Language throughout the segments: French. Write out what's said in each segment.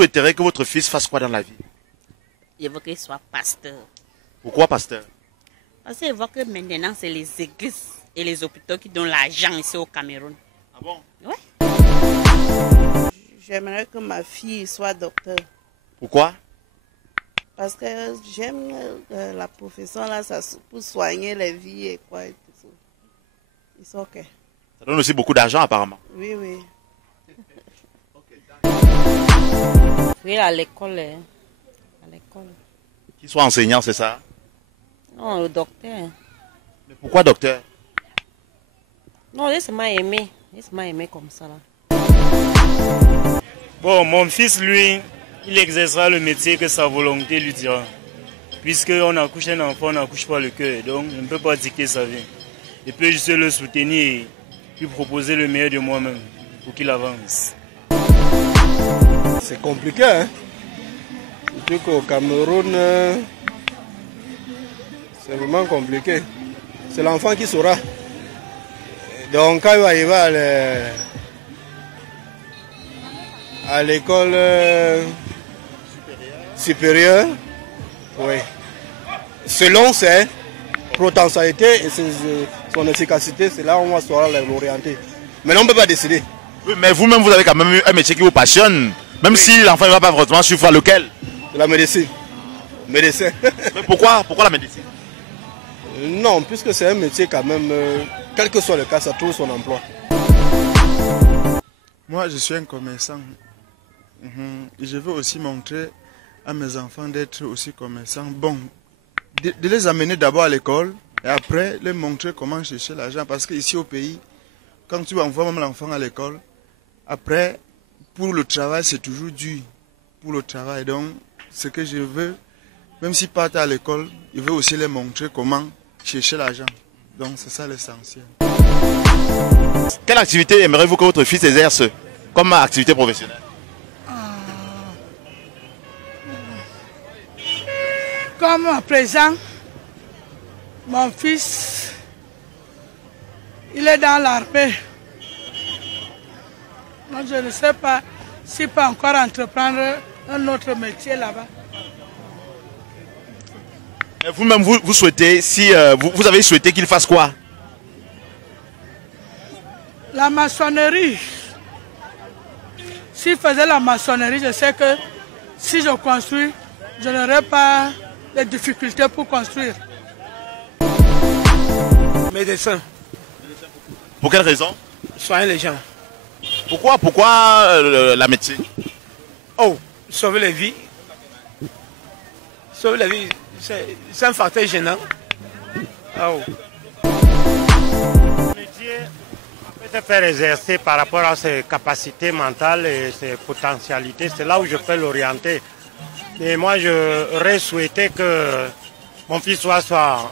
souhaiterez que votre fils fasse quoi dans la vie? Je veux qu'il soit pasteur. Pourquoi pasteur? Parce que je vois que maintenant, c'est les églises et les hôpitaux qui donnent l'argent ici au Cameroun. Ah bon? Oui. J'aimerais que ma fille soit docteur. Pourquoi? Parce que j'aime la profession là, ça, pour soigner les vies et quoi et tout ça. It's ok. Ça donne aussi beaucoup d'argent apparemment. Oui, oui. Oui, à l'école. À l'école. Qu'il soit enseignant, c'est ça? Non, le docteur. Mais pourquoi docteur? Non, il m'a aimé. Il m'a aimé comme ça là. Bon, mon fils, lui, il exercera le métier que sa volonté lui dira. Puisqu'on accouche un enfant, on n'accouche pas le cœur. Donc, on ne peut pas dicter sa vie. Je peux juste le soutenir et lui proposer le meilleur de moi-même pour qu'il avance. C'est compliqué, hein? Surtout qu'au Cameroun, c'est vraiment compliqué. C'est l'enfant qui saura. Donc, quand il va arriver à l'école supérieure, oui. Selon ses potentialités et son efficacité, c'est là où on va savoir l'orienter. Mais on ne peut pas décider. Oui, mais vous-même, vous avez quand même un métier qui vous passionne. Même si l'enfant ne va pas vraiment suivre lequel? La médecine. Médecin. Mais pourquoi la médecine? Non, puisque c'est un métier quand même, quel que soit le cas, ça trouve son emploi. Moi, je suis un commerçant. Je veux aussi montrer à mes enfants d'être aussi commerçants. Bon, de les amener d'abord à l'école et après les montrer comment chercher l'argent. Parce qu'ici au pays, quand tu envoies même l'enfant à l'école, après, pour le travail, c'est toujours dur. Pour le travail. Donc, ce que je veux, même s'ils partent à l'école, je veux aussi les montrer comment chercher l'argent. Donc, c'est ça l'essentiel. Quelle activité aimeriez-vous que votre fils exerce comme activité professionnelle? Comme à présent, mon fils, il est dans l'armée. Moi, je ne sais pas s'il peut encore entreprendre un autre métier là-bas. Vous-même, vous souhaitez, si vous avez souhaité qu'il fasse quoi? La maçonnerie. S'il faisait la maçonnerie, je sais que si je construis, je n'aurai pas de difficultés pour construire. Médecin. Pour quelle raison? Soigner les gens. Pourquoi la médecine? Oh, sauver les vies. Sauver la vie, c'est un facteur gênant. Oh. Le métier peut se faire exercer par rapport à ses capacités mentales et ses potentialités. C'est là où je peux l'orienter. Et moi, j'aurais souhaité que mon fils soit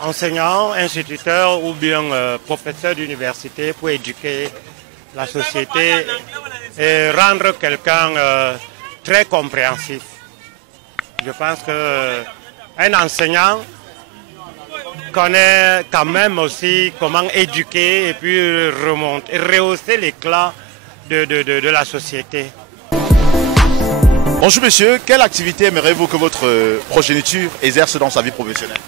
enseignant, instituteur ou bien professeur d'université pour éduquer la société et rendre quelqu'un très compréhensif. Je pense qu'un enseignant connaît quand même aussi comment éduquer et puis rehausser l'éclat de la société. Bonjour monsieur, quelle activité aimeriez-vous que votre progéniture exerce dans sa vie professionnelle?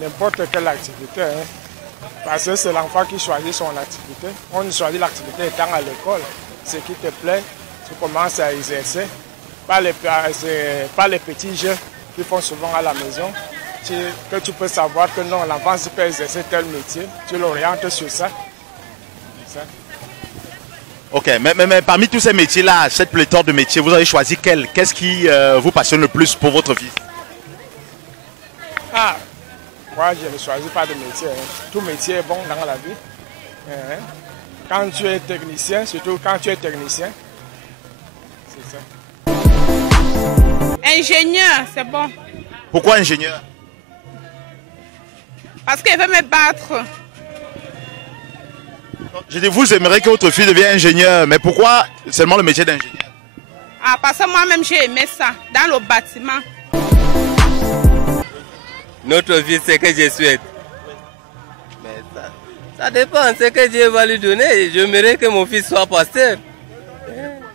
N'importe quelle activité, hein. Parce que c'est l'enfant qui choisit son activité. On choisit l'activité étant à l'école. Ce qui te plaît, tu commences à exercer. Pas les petits jeux qu'ils font souvent à la maison. Que tu peux savoir que non, l'enfant peut exercer tel métier. Tu l'orientes sur ça. Ok, mais parmi tous ces métiers-là, cette pléthore de métiers, vous avez choisi quel? Qu'est-ce qui vous passionne le plus pour votre fils? Moi, je ne choisis pas de métier. Hein. Tout métier est bon dans la vie. Quand tu es technicien, surtout quand tu es technicien, c'est ça. Ingénieur, c'est bon. Pourquoi ingénieur? Parce qu'il veut me battre. Je dis, vous aimeriez que votre fille devienne ingénieur, mais pourquoi seulement le métier d'ingénieur? Parce que moi-même j'ai aimé ça, dans le bâtiment. Notre vie, c'est que je souhaite. Mais ça dépend, c'est que Dieu va lui donner. J'aimerais que mon fils soit pasteur.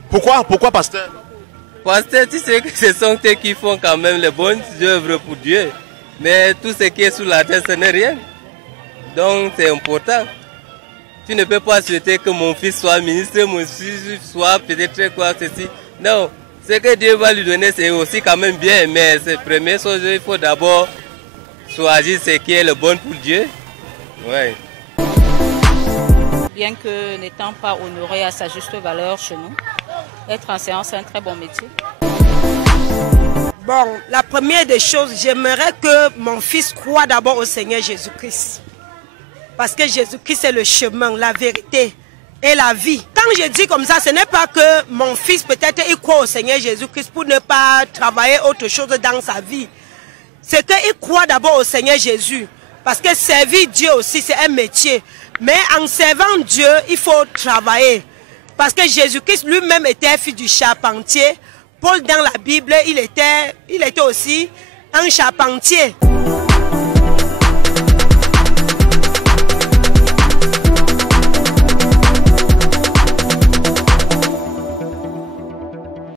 Pourquoi pasteur? Pasteur, tu sais que ce sont eux qui font quand même les bonnes œuvres pour Dieu. Mais tout ce qui est sous la terre, ce n'est rien. Donc c'est important. Tu ne peux pas souhaiter que mon fils soit ministre, mon fils soit peut-être quoi, ceci. Non, ce que Dieu va lui donner, c'est aussi quand même bien. Mais c'est la première chose, il faut d'abord choisir ce qui est le bon pour Dieu. Ouais. Bien que n'étant pas honoré à sa juste valeur chez nous, être enseignant, c'est un très bon métier. Bon, la première des choses, j'aimerais que mon fils croie d'abord au Seigneur Jésus-Christ. Parce que Jésus-Christ est le chemin, la vérité et la vie. Quand je dis comme ça, ce n'est pas que mon fils peut-être il croit au Seigneur Jésus-Christ pour ne pas travailler autre chose dans sa vie. C'est qu'il croit d'abord au Seigneur Jésus. Parce que servir Dieu aussi, c'est un métier. Mais en servant Dieu, il faut travailler. Parce que Jésus-Christ lui-même était fils du charpentier. Paul, dans la Bible, il était aussi un charpentier.